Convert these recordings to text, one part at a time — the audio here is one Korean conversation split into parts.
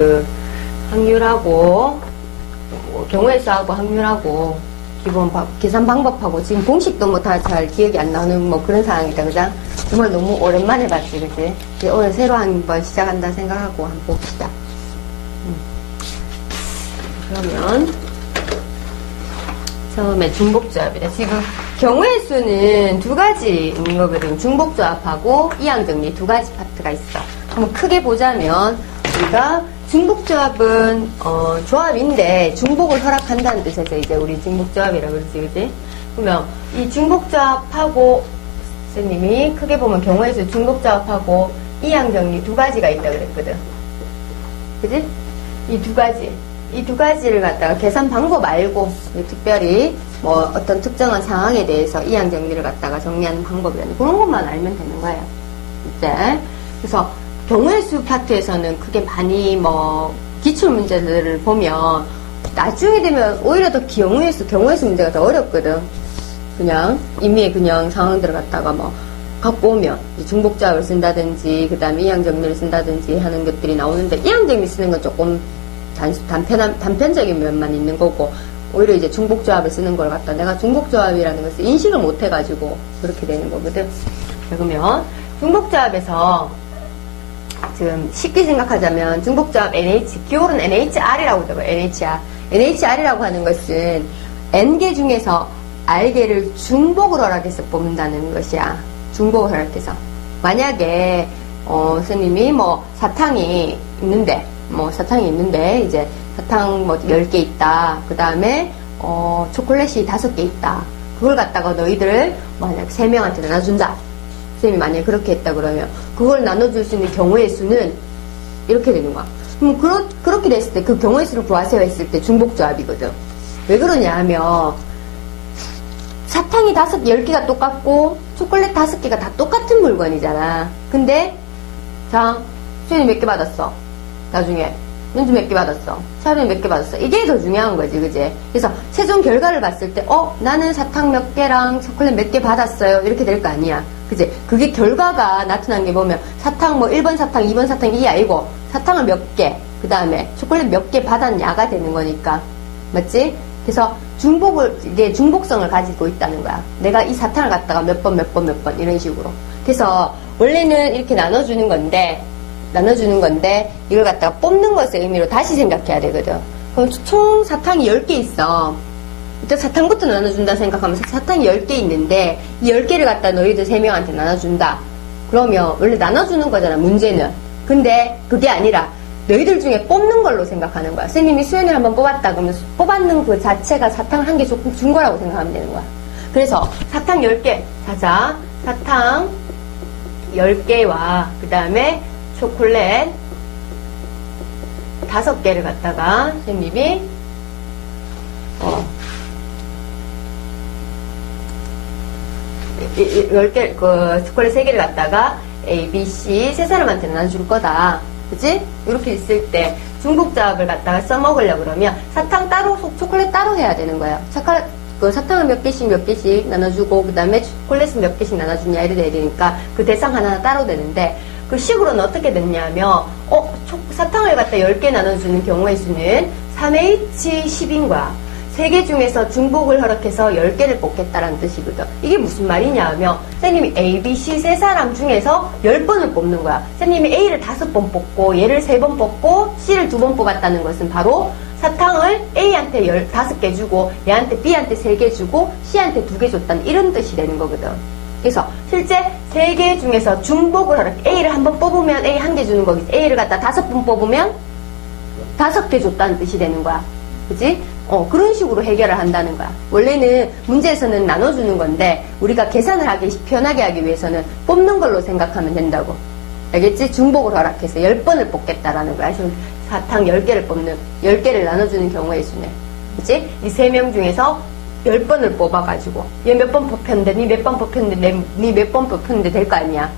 그 확률하고 경우의 수하고 확률하고 기본 계산 방법하고 지금 공식도 뭐 다 잘 기억이 안 나는 뭐 그런 상황이다. 그죠? 정말 너무 오랜만에 봤지, 그지? 오늘 새로 한번 시작한다 생각하고 한번 봅시다. 그러면 처음에 중복조합이다. 지금 경우의 수는 두 가지 있는 거거든. 중복조합하고 이항정리 두 가지 파트가 있어. 한번 크게 보자면 우리가 중복조합은 조합인데 중복을 허락한다는 뜻에서 이제 우리 중복조합이라고 그러지, 그지? 그러면 이 중복조합하고 선생님이 크게 보면 경우의 수 중복조합하고 이항정리 두 가지가 있다 그랬거든. 그지? 이 두 가지를 갖다가 계산 방법 알고 특별히 뭐 어떤 특정한 상황에 대해서 이항정리를 갖다가 정리하는 방법이라는 그런 것만 알면 되는 거예요. 이제 그래서 경우의 수 파트에서는 크게 많이 뭐 기출 문제들을 보면 나중에 되면 오히려 더 경우의 수 문제가 더 어렵거든. 그냥 임의의 그냥 상황들을 갖다가 뭐 갖고 오면 중복조합을 쓴다든지 그 다음에 이항정리를 쓴다든지 하는 것들이 나오는데 이항정리 쓰는 건 조금 단편적인 면만 있는 거고 오히려 이제 중복조합을 쓰는 걸 갖다 내가 중복조합이라는 것을 인식을 못 해가지고 그렇게 되는 거거든. 그러면 중복조합에서 지금 쉽게 생각하자면 중복조합 기울은 NHR이라고 적어요. NHR이라고 하는 것은 N개 중에서 R개를 중복을 허락해서 뽑는다는 것이야. 중복을 허락해서. 만약에 선생님이 뭐 사탕이 있는데 이제 사탕 뭐 10개 있다. 그 다음에 초콜릿이 5개 있다. 그걸 갖다가 너희들 만약 3명한테 나눠준다. 선생님이 만약에 그렇게 했다 그러면 그걸 나눠줄 수 있는 경우의 수는 이렇게 되는 거야. 그럼 그렇게 됐을 때 그 경우의 수를 구하세요 했을 때 중복조합이거든. 왜 그러냐 하면 사탕이 10개가 똑같고 초콜릿 5개가 다 똑같은 물건이잖아. 근데 자, 수현이 몇 개 받았어? 나중에 연주 몇 개 받았어? 차련이 몇 개 받았어? 이게 더 중요한 거지, 그지? 그래서 최종 결과를 봤을 때 나는 사탕 몇 개랑 초콜릿 몇 개 받았어요. 이렇게 될 거 아니야, 그지? 그게 결과가 나타난 게 보면 사탕 뭐 1번 사탕, 2번 사탕 이게 아니고 사탕을 몇 개, 그 다음에 초콜릿 몇 개 받았냐가 되는 거니까, 맞지? 그래서 이게 중복성을 가지고 있다는 거야. 내가 이 사탕을 갖다가 몇 번 이런 식으로. 그래서 원래는 이렇게 나눠주는 건데 이걸 갖다가 뽑는 것의 의미로 다시 생각해야 되거든. 그럼 총 사탕이 10개 있어. 일단 사탕부터 나눠준다 생각하면서 사탕이 10개 있는데 이 10개를 갖다 너희들 3명한테 나눠준다. 그러면 원래 나눠주는 거잖아, 문제는. 근데 그게 아니라 너희들 중에 뽑는 걸로 생각하는 거야. 선생님이 수연이를 한번 뽑았다 그러면 뽑았는 그 자체가 사탕 한 개 준 거라고 생각하면 되는 거야. 그래서 사탕 10개 자자 사탕 10개와 그 다음에 초콜릿 5개를 갖다가 선생님이 10개 그 초콜릿 3개를 갖다가 A, B, C 세 사람한테 나눠줄 거다. 그치? 이렇게 있을 때 중복조합을 갖다가 써먹으려고 그러면 사탕 따로 초콜릿 따로 해야 되는 거예요. 사탕을 몇 개씩 나눠주고 그 다음에 초콜릿은 몇 개씩 나눠주냐 이래 돼야 되니까 그 대상 하나 따로 되는데 그 식으로는 어떻게 됐냐면 사탕을 갖다 10개 나눠주는 경우의 수는 3H10인 거야. 3개 중에서 중복을 허락해서 10개를 뽑겠다라는 뜻이거든. 이게 무슨 말이냐 하면 선생님이 A, B, C 세 사람 중에서 10번을 뽑는 거야. 선생님이 A를 5번 뽑고 얘를 3번 뽑고 C를 2번 뽑았다는 것은 바로 사탕을 A한테 5개 주고 얘한테 B한테 3개 주고 C한테 2개 줬다는 이런 뜻이 되는 거거든. 그래서 실제 3개 중에서 중복을 허락해 A를 한번 뽑으면 A 1개 주는 거기 A를 갖다 5번 뽑으면 5개 줬다는 뜻이 되는 거야. 그치? 그런 식으로 해결을 한다는 거야. 원래는 문제에서는 나눠주는 건데 우리가 계산을 편하게 하기 위해서는 뽑는 걸로 생각하면 된다고. 알겠지? 중복을 허락해서 10번을 뽑겠다라는 거야. 지금 사탕 10개를 나눠주는 경우의 수는. 그치? 이 3명 중에서 10번을 뽑아가지고 얘 몇 번 뽑혔는데 니 몇 번 뽑혔는데 니 몇 번 뽑혔는데 될 거 아니야.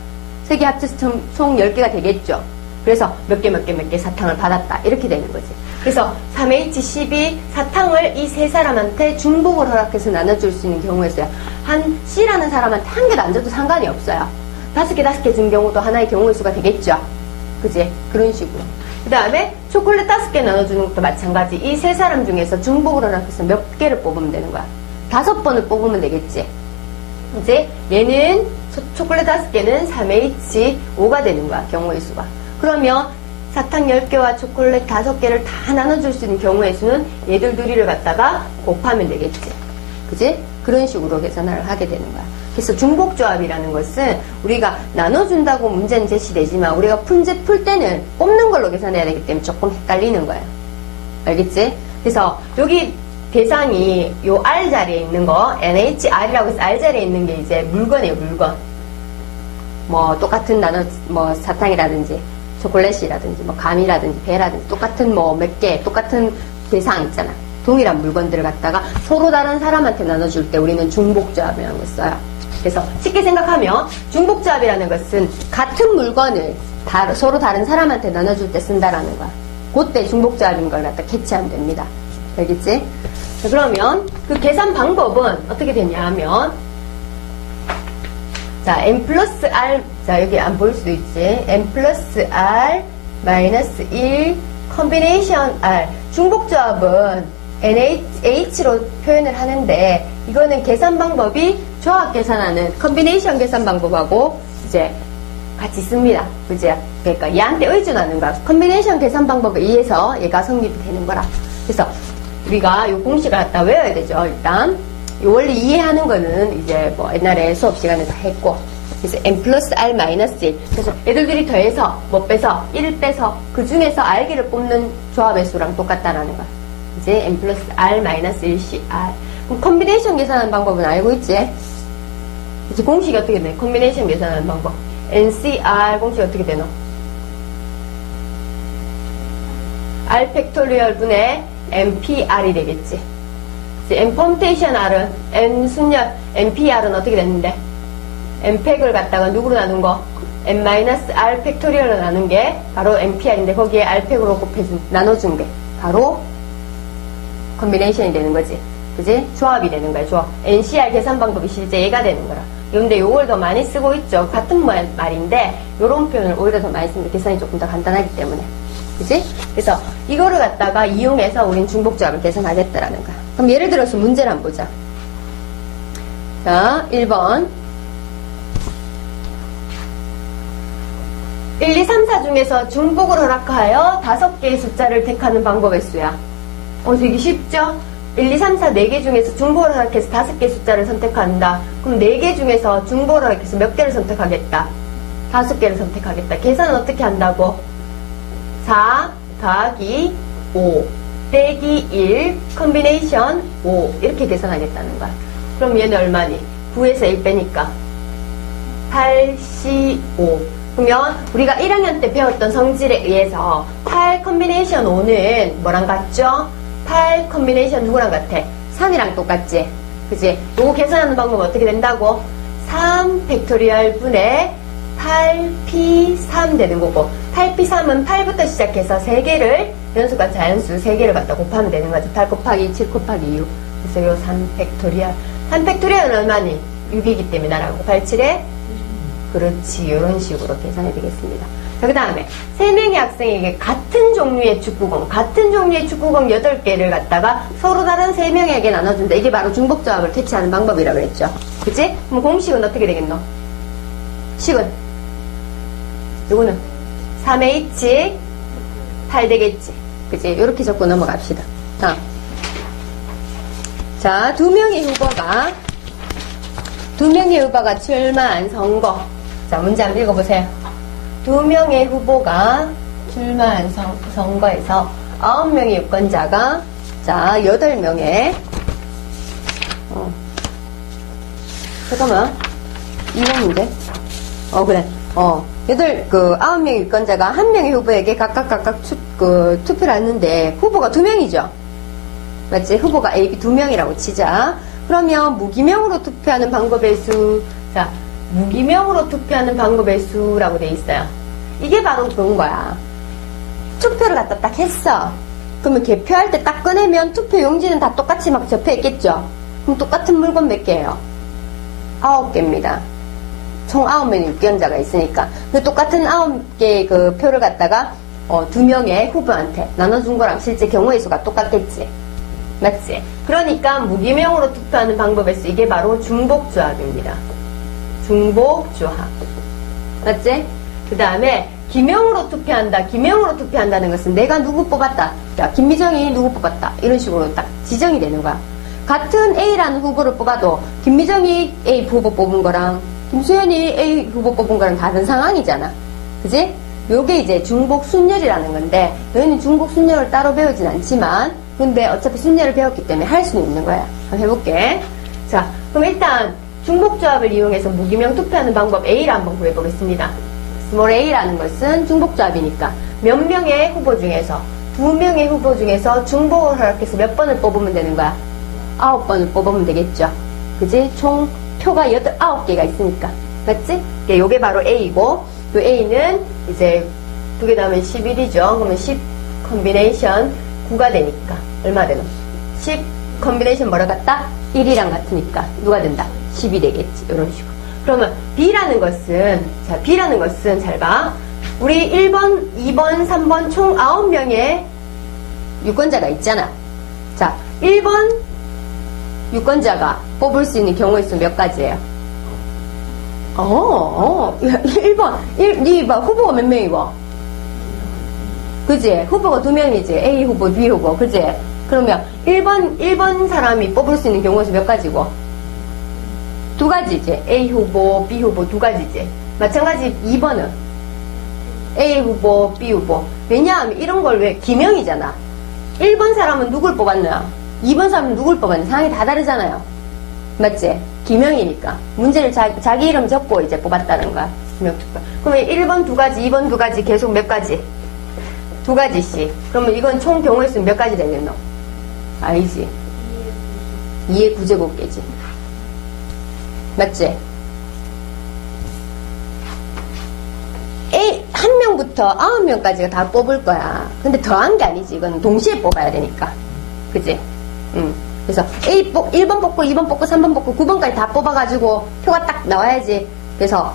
3개 합쳐서 총 10개가 되겠죠. 그래서 몇 개 사탕을 받았다. 이렇게 되는 거지. 그래서 3H12 사탕을 이 세 사람한테 중복을 허락해서 나눠줄 수 있는 경우였어요. 한 C라는 사람한테 한 개도 안 줘도 상관이 없어요. 5개 준 경우도 하나의 경우의 수가 되겠죠. 그지? 그런 식으로. 그 다음에 초콜릿 5개 나눠주는 것도 마찬가지. 이 세 사람 중에서 중복을 허락해서 몇 개를 뽑으면 되는 거야? 5번을 뽑으면 되겠지. 이제 얘는 초콜릿 5개는 3H5가 되는 거야, 경우의 수가. 그러면 사탕 10개와 초콜릿 5개를 다 나눠줄 수 있는 경우의 수는 얘들 둘이를 갖다가 곱하면 되겠지. 그지? 그런 식으로 계산을 하게 되는 거야. 그래서 중복조합이라는 것은 우리가 나눠준다고 문제는 제시되지만 우리가 문제 풀 때는 뽑는 걸로 계산해야 되기 때문에 조금 헷갈리는 거야. 알겠지? 그래서 여기 대상이 요 R 자리에 있는 거, NHR이라고 해서 R 자리에 있는 게 이제 물건이에요, 물건. 뭐 똑같은 뭐 사탕이라든지 초콜릿이라든지 뭐 감이라든지 배라든지 똑같은 뭐 몇 개, 똑같은 대상 있잖아. 동일한 물건들을 갖다가 서로 다른 사람한테 나눠줄 때 우리는 중복조합이라는 걸 써요. 그래서 쉽게 생각하면 중복조합이라는 것은 같은 물건을 서로 다른 사람한테 나눠줄 때 쓴다라는 거야. 그때 중복조합인 걸 갖다 캐치하면 됩니다. 알겠지? 자, 그러면 그 계산 방법은 어떻게 되냐 하면 자, n 플러스 r, 자, 여기 안 보일 수도 있지. n 플러스 r 마이너스 1 컨비네이션 r. 중복조합은 NH로 표현을 하는데 이거는 계산 방법이 조합 계산하는 컨비네이션 계산 방법하고 이제 같이 씁니다. 그지? 그러니까 얘한테 의존하는 거야. 컨비네이션 계산 방법에 의해서 얘가 성립이 되는 거라. 그래서 우리가 이 공식을 갖다 외워야 되죠. 일단 이 원리 이해하는 거는 이제 뭐 옛날에 수업 시간에 다 했고, 그래서 n 플러스 r 마이너스 1. 그래서 애들들이 더해서 뭐 빼서 1 빼서 그 중에서 r개를 뽑는 조합의 수랑 똑같다라는 거야. 이제 n 플러스 r 마이너스 1씩 r. 그럼 컨비네이션 계산하는 방법은 알고 있지? 이제 공식이 어떻게 돼? 컨비네이션 계산하는 방법. NCR 공식 어떻게 되노? R 팩토리얼 분의 NPR이 되겠지. 이제 N 퍼뮤테이션 R은 N 순열 NPR은 어떻게 됐는데? N팩을 갖다가 누구로 나눈 거? N-R 팩토리얼로 나눈 게 바로 NPR인데 거기에 R팩으로 곱해준 나눠준 게 바로 컨비네이션이 되는 거지. 그지? 조합이 되는 거야, 조합. NCR 계산 방법이 실제 얘가 되는 거라. 그런데 요걸 더 많이 쓰고 있죠. 같은 말인데 요런 표현을 오히려 더 많이 씁니다. 계산이 조금 더 간단하기 때문에. 그지? 그래서 이거를 갖다가 이용해서 우린 중복조합을 계산하겠다라는 거야. 그럼 예를 들어서 문제를 한번 보자. 자, 1번 1, 2, 3, 4 중에서 중복을 허락하여 5개의 숫자를 택하는 방법의 수야. 되게 쉽죠? 1, 2, 3, 4, 4개 중에서 중복을 허락해서 5개 숫자를 선택한다. 그럼 4개 중에서 중복을 허락해서 몇 개를 선택하겠다? 5개를 선택하겠다. 계산은 어떻게 한다고? 4 더하기 5 빼기 1 컨비네이션 5 이렇게 계산하겠다는 거야. 그럼 얘는 얼마니? 9에서 1 빼니까 85. 그러면 우리가 1학년 때 배웠던 성질에 의해서 8 컨비네이션 5는 뭐랑 같죠? 8 컨비네이션 누구랑 같아? 3이랑 똑같지? 그치? 요거 계산하는 방법은 어떻게 된다고? 3 팩토리얼 분의 8p3 되는 거고, 8p3은 8부터 시작해서 3개를 연수과 자연수 3개를 갖다 곱하면 되는 거지. 8 곱하기 7 곱하기 6. 그래서 요 3 팩토리얼. 3 팩토리얼은 얼마니? 6이기 때문에 나라고. 87에? 그렇지. 이런 식으로 계산이 되겠습니다. 자, 그 다음에 3명의 학생에게 같은 종류의 축구공 8개를 갖다가 서로 다른 3명에게 나눠준다. 이게 바로 중복조합을 캐치하는 방법이라고 그랬죠. 그치? 그럼 공식은 어떻게 되겠노? 식은? 요거는 3H 8 되겠지. 그치? 이렇게 적고 넘어갑시다. 자, 2명의 후보가 출마한 선거. 자, 문제 한번 읽어보세요. 2명의 후보가 출마한 선거에서 9명의 유권자가, 자, 8명의, 잠깐만. 이거 문제? 그래. 9명의 유권자가 1명의 후보에게 각각 투표를 했는데, 후보가 2명이죠? 맞지? 후보가 A, B 2명이라고 치자. 그러면 무기명으로 투표하는 방법의 수, 자, 무기명으로 투표하는 방법의 수라고 돼 있어요. 이게 바로 그런 거야. 투표를 갖다 딱 했어. 그러면 개표할 때 딱 꺼내면 투표 용지는 다 똑같이 막 접혀 있겠죠? 그럼 똑같은 물건 몇 개예요? 9개입니다. 총 9명의 유권자가 있으니까. 그 똑같은 9개의 그 표를 갖다가 두 명의 후보한테 나눠준 거랑 실제 경우의 수가 똑같겠지. 맞지? 그러니까 무기명으로 투표하는 방법에서 이게 바로 중복조합입니다. 중복조합. 맞지? 그 다음에 기명으로 투표한다. 기명으로 투표한다는 것은 내가 누구 뽑았다. 야, 김미정이 누구 뽑았다. 이런 식으로 딱 지정이 되는 거야. 같은 A라는 후보를 뽑아도 김미정이 A 후보 뽑은 거랑 김수현이 A 후보 뽑은 거랑 다른 상황이잖아. 그지? 요게 이제 중복 순열이라는 건데 너희는 중복 순열을 따로 배우진 않지만 근데 어차피 순열을 배웠기 때문에 할 수는 있는 거야. 한번 해볼게. 자, 그럼 일단 중복조합을 이용해서 무기명 투표하는 방법 A를 한번 구해보겠습니다. 스몰 a라는 것은 중복조합이니까 몇 명의 후보 중에서 2명의 후보 중에서 중복을 허락해서 몇 번을 뽑으면 되는 거야? 9번을 뽑으면 되겠죠. 그지? 총 표가 9개가 있으니까. 맞지? 요게 바로 A고 또 A는 이제 2개 더하면 11이죠. 그러면 10 컨비네이션 9가 되니까 얼마 되노? 10 컨비네이션 뭐라 같다? 1이랑 같으니까 누가 된다? 10이 되겠지. 이런 식으로. 그러면 B라는 것은 자 B라는 것은 잘 봐. 우리 1번, 2번, 3번 총 9명의 유권자가 있잖아. 자 1번 유권자가 뽑을 수 있는 경우의 수 몇 가지예요? 1번 니 봐 후보가 몇 명이고? 그지? 후보가 2명이지. A 후보, B 후보. 그지? 그러면 1번 사람이 뽑을 수 있는 경우의 수 몇 가지고? 2가지지. A 후보, B 후보 2가지지. 마찬가지 2번은 A 후보, B 후보. 왜냐하면 이런 걸 왜 기명이잖아. 1번 사람은 누굴 뽑았나? 2번 사람은 누굴 뽑았나? 상황이 다 다르잖아요. 맞지? 기명이니까. 문제를 자기 이름 적고 이제 뽑았다는 거야. 기명투표. 그러면 1번 2가지, 2번 2가지 계속 몇 가지? 2가지씩. 그러면 이건 총 경우의 수는 몇 가지 되겠노? 아니지. 2의 9제곱계지. 맞지? A, 한 명부터 9명까지가 다 뽑을 거야. 근데 더한 게 아니지. 이건 동시에 뽑아야 되니까. 그치? 그래서 1번 뽑고, 2번 뽑고, 3번 뽑고, 9번까지 다 뽑아가지고 표가 딱 나와야지. 그래서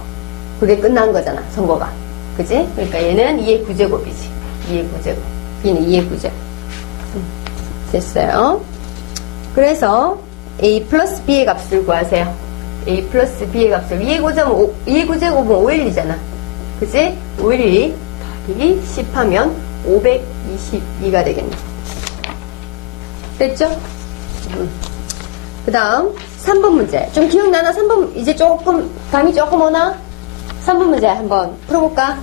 그게 끝난 거잖아. 선거가. 그치? 그러니까 얘는 2의 9제곱이지. 2의 9제곱. B는 2의 9제곱. 됐어요. 그래서 A 플러스 B의 값을 구하세요. A 플러스 B의 값을 2의 9제곱은 512잖아. 그치? 512 더하기 10 하면 522가 되겠네. 됐죠? 그 다음 3번 문제. 좀 기억나나? 3번 이제 조금 감이 조금 오나? 3번 문제 한번 풀어볼까?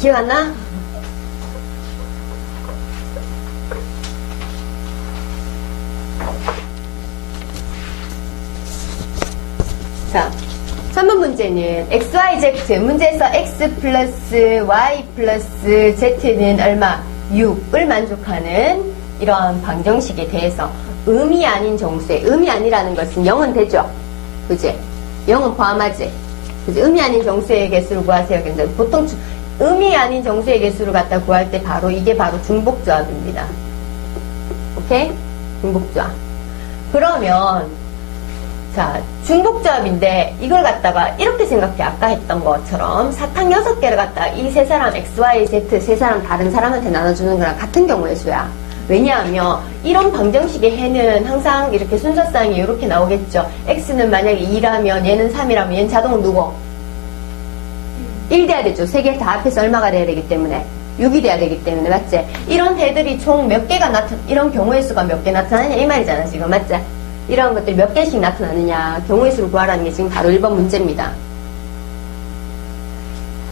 기억 안 나? 자, 3번 문제는 XYZ 문제에서 X 플러스 Y 플러스 Z는 얼마? 6을 만족하는 이러한 방정식에 대해서 음이 아닌 정수의 음이 아니라는 것은 0은 되죠? 그지? 0은 포함하지? 그지? 음이 아닌 정수의 개수를 구하세요. 근데 보통 음이 아닌 정수의 개수를 갖다 구할 때 바로 이게 바로 중복조합입니다. 오케이? 중복조합. 그러면 자, 중복조합인데 이걸 갖다가 이렇게 생각해. 아까 했던 것처럼 사탕 6개를 갖다가 이 세 사람 X, Y, Z 세 사람 다른 사람한테 나눠주는 거랑 같은 경우의 수야. 왜냐하면 이런 방정식의 해는 항상 이렇게 순서상이 이렇게 나오겠죠. X는 만약에 2라면 얘는 3이라면 얘는 자동으로 누구? 1 돼야 되죠. 세 개 다 합해서 얼마가 돼야 되기 때문에 6이 돼야 되기 때문에. 맞지? 이런 해들이 총 몇 개가 이런 경우의 수가 몇 개 나타나냐 이 말이잖아 지금. 맞지? 이런 것들이 몇 개씩 나타나느냐 경우의 수를 구하라는 게 지금 바로 1번 문제입니다.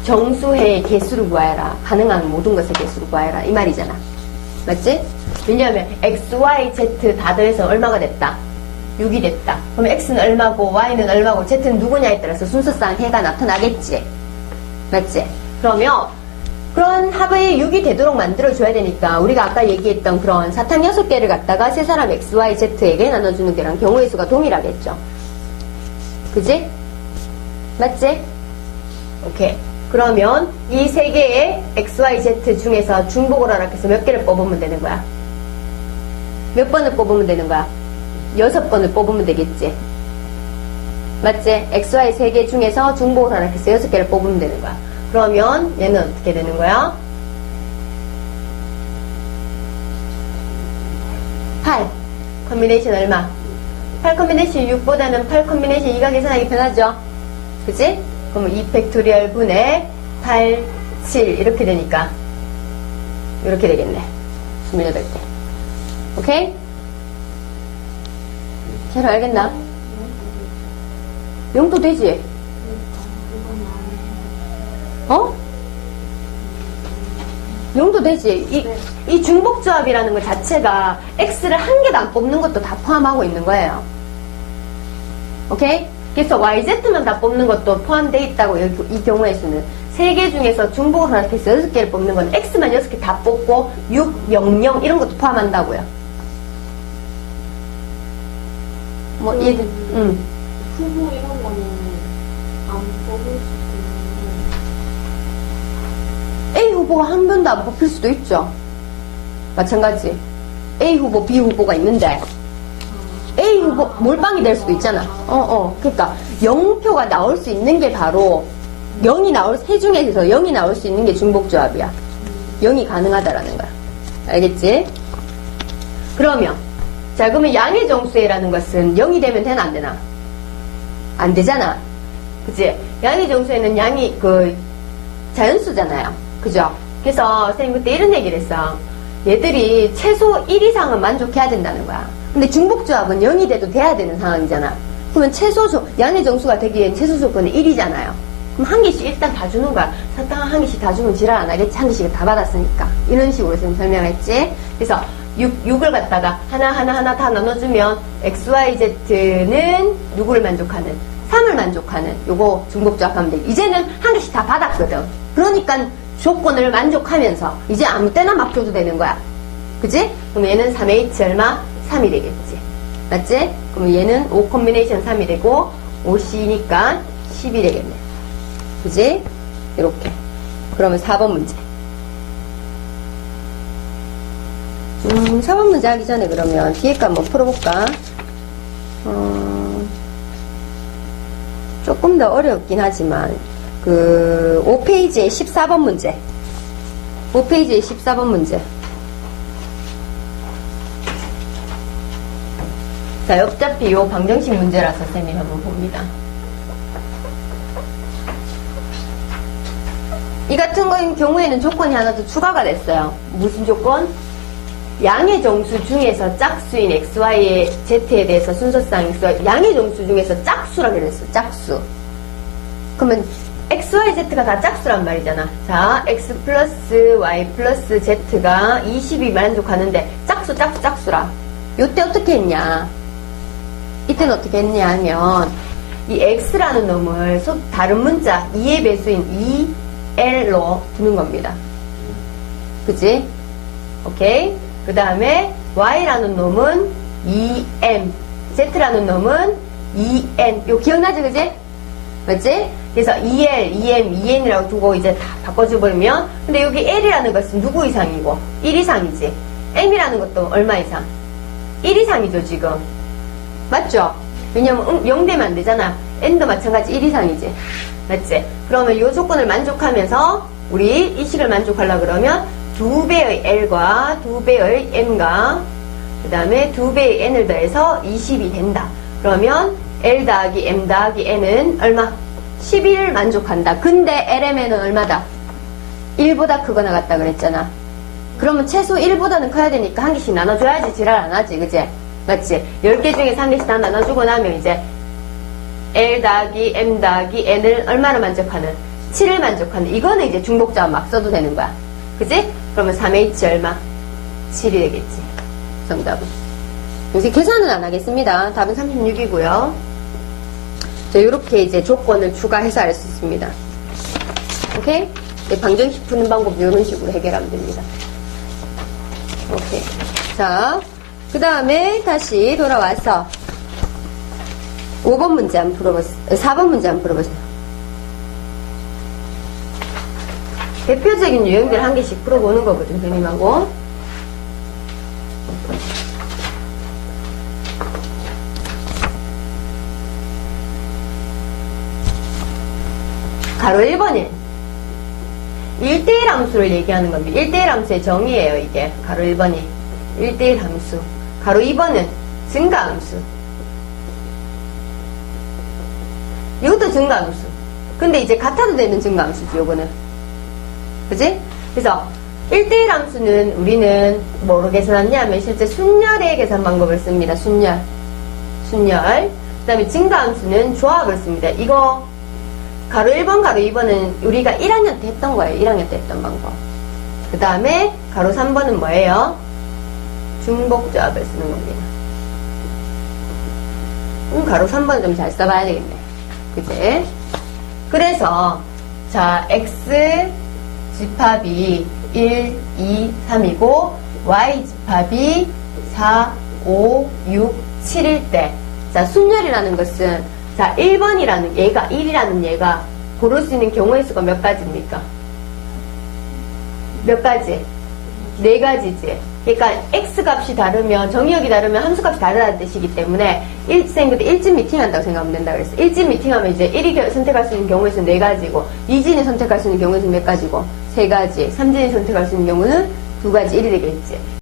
정수의 개수를 구하여라. 가능한 모든 것의 개수를 구하여라 이 말이잖아. 맞지? 왜냐하면 X, Y, Z 다 더해서 얼마가 됐다? 6이 됐다. 그럼 X는 얼마고 Y는 얼마고 Z는 누구냐에 따라서 순서상 해가 나타나겠지. 맞지? 그러면 그런 합의 6이 되도록 만들어줘야 되니까 우리가 아까 얘기했던 그런 사탕 6개를 갖다가 세 사람 X, Y, Z에게 나눠주는 게랑 경우의 수가 동일하겠죠. 그지? 맞지? 오케이. 그러면 이 세 개의 X, Y, Z 중에서 중복을 허락해서 몇 개를 뽑으면 되는 거야? 몇 번을 뽑으면 되는 거야? 6번을 뽑으면 되겠지. 맞지? XY 3개 중에서 중복을 하나 해서 6개를 뽑으면 되는 거야. 그러면 얘는 어떻게 되는 거야? 8. 컨비네이션 얼마? 8 컨비네이션 6보다는 8 컨비네이션 2가 계산하기 편하죠? 그치? 그러면 2 팩토리얼 분의 8, 7 이렇게 되니까 이렇게 되겠네. 28개. 오케이? 잘 알겠나? 0도 되지? 어? 0도 되지? 이 중복조합이라는 것 자체가 X를 한 개도 안 뽑는 것도 다 포함하고 있는 거예요. 오케이? 그래서 YZ만 다 뽑는 것도 포함되어 있다고, 이 경우에서는. 3개 중에서 중복을 하나 해서 6개를 뽑는 건 X만 6개 다 뽑고, 6, 0, 0 이런 것도 포함한다고요. 뭐, 얘들, 후보 이런 거는 안 뽑을 수도 있는데. A 후보가 한 번도 안 뽑힐 수도 있죠. 마찬가지. A 후보, B 후보가 있는데, A 후보 몰빵이 될 수도 있잖아. 그러니까 0표가 나올 수 있는 게 바로 3 중에서 0이 나올 수 있는 게 중복조합이야. 0이 가능하다라는 거야. 알겠지? 그러면 양의 정수회라는 것은 0이 되면 되나 안 되나? 안 되잖아. 그치? 양의 정수회는 양이 자연수잖아요. 그죠? 그래서 선생님 그때 이런 얘기를 했어. 얘들이 최소 1 이상은 만족해야 된다는 거야. 근데 중복조합은 0이 돼도 돼야 되는 상황이잖아. 그러면 양의 정수가 되기엔 최소 조건이 1이잖아요. 그럼 한 개씩 일단 다 주는 거야. 사탕 한 개씩 다 주면 지랄 안 하겠지. 한 개씩 다 받았으니까. 이런 식으로 지금 설명했지. 그래서 6을 갖다가 하나 다 나눠주면 XYZ는 누구를 만족하는? 3을 만족하는 요거 중복조합하면 돼. 이제는 한 개씩 다 받았거든. 그러니까 조건을 만족하면서 이제 아무 때나 막 줘도 되는 거야. 그치? 그럼 얘는 3H 얼마? 3이 되겠지. 맞지? 그럼 얘는 5 컨비네이션 3이 되고 5C니까 10이 되겠네. 그치? 이렇게. 그러면 4번 문제. 4번 문제 하기 전에 그러면 뒤에 거 한번 풀어볼까? 조금 더 어렵긴 하지만 5페이지의 14번 문제. 5페이지의 14번 문제. 자, 어차피 요 방정식 문제라서 쌤이 한번 봅니다. 이 같은 경우에는 조건이 하나 더 추가가 됐어요. 무슨 조건? 양의 정수 중에서 짝수인 XY의 Z에 대해서 순서상 양의 정수 중에서 짝수라 그랬어. 짝수. 그러면 XY, Z가 다 짝수란 말이잖아. 자, X 플러스 Y 플러스 Z가 20이 만족하는데 짝수라. 요때 어떻게 했냐? 이때는 어떻게 했냐 하면 이 X라는 놈을 다른 문자 2의 배수인 2L로 두는 겁니다. 그치? 오케이? 그 다음에 Y라는 놈은 2M, Z라는 놈은 2N. 요 기억나지, 그지? 맞지? 그래서 2L, 2M, 2N이라고 두고 이제 다 바꿔줘버리면, 근데 여기 L이라는 것은 누구 이상이고? 1 이상이지. M이라는 것도 얼마 이상? 1 이상이죠, 지금. 맞죠? 왜냐면 0 되면 안 되잖아. N도 마찬가지 1 이상이지. 맞지? 그러면 이 조건을 만족하면서 우리 이 식을 만족하려고 그러면 2배의 L과 2배의 M과 그 다음에 2배의 N을 더해서 20이 된다. 그러면 L 더하기 M 더하기 N은 얼마? 11을 만족한다. 근데 LMN은 얼마다? 1보다 크거나 같다 그랬잖아. 그러면 최소 1보다는 커야 되니까 한 개씩 나눠줘야지 지랄 안 하지. 그지? 맞지? 10개 중에서 한 개씩 다 나눠주고 나면 이제 L 더하기 M 더하기 N을 얼마나 만족하는? 7을 만족하는. 이거는 이제 중복조합 막 써도 되는 거야. 그지? 그러면 3H 얼마? 7이 되겠지. 정답은. 요새 계산은 안 하겠습니다. 답은 36이고요. 자, 요렇게 이제 조건을 추가해서 알 수 있습니다. 오케이? 네, 방정식 푸는 방법 이런 식으로 해결하면 됩니다. 오케이. 자, 그 다음에 다시 돌아와서 5번 문제 한번 풀어보세요. 4번 문제 한번 풀어보세요. 대표적인 유형들 한 개씩 풀어보는 거거든, 선생님하고. 가로 1번은 1대1 함수를 얘기하는 겁니다. 1대1 함수의 정의예요, 이게. 가로 1번이. 1대1 함수. 가로 2번은 증가 함수. 이것도 증가 함수. 근데 이제 같아도 되는 증가 함수지, 요거는. 그지? 그래서 1대1 함수는 우리는 뭐로 계산하냐면 실제 순열의 계산 방법을 씁니다. 순열. 그 다음에 증가 함수는 조합을 씁니다. 이거 가로 1번, 가로 2번은 우리가 1학년 때 했던 거예요. 1학년 때 했던 방법. 그 다음에 가로 3번은 뭐예요? 중복조합을 쓰는 겁니다. 가로 3번은 좀 잘 써봐야 되겠네. 그치? 그래서 자, x 집합이 1, 2, 3이고 y 집합이 4, 5, 6, 7일 때 자, 순열이라는 것은 자, 1번이라는 얘가 1이라는 얘가 고를 수 있는 경우의 수가 몇 가지입니까? 몇 가지? 네 가지지. 그러니까 x값이 다르면 정의역이 다르면 함수값이 다르다는 뜻이기 때문에 쌤한테 1집 미팅한다고 생각하면 된다 그랬어. 1집 미팅하면 이제 1이 선택할 수 있는 경우의 수는 네 가지고 2진이 선택할 수 있는 경우의 수는 몇 가지고 세 가지, 3진이 선택할 수 있는 경우는 두 가지 1이 되겠지.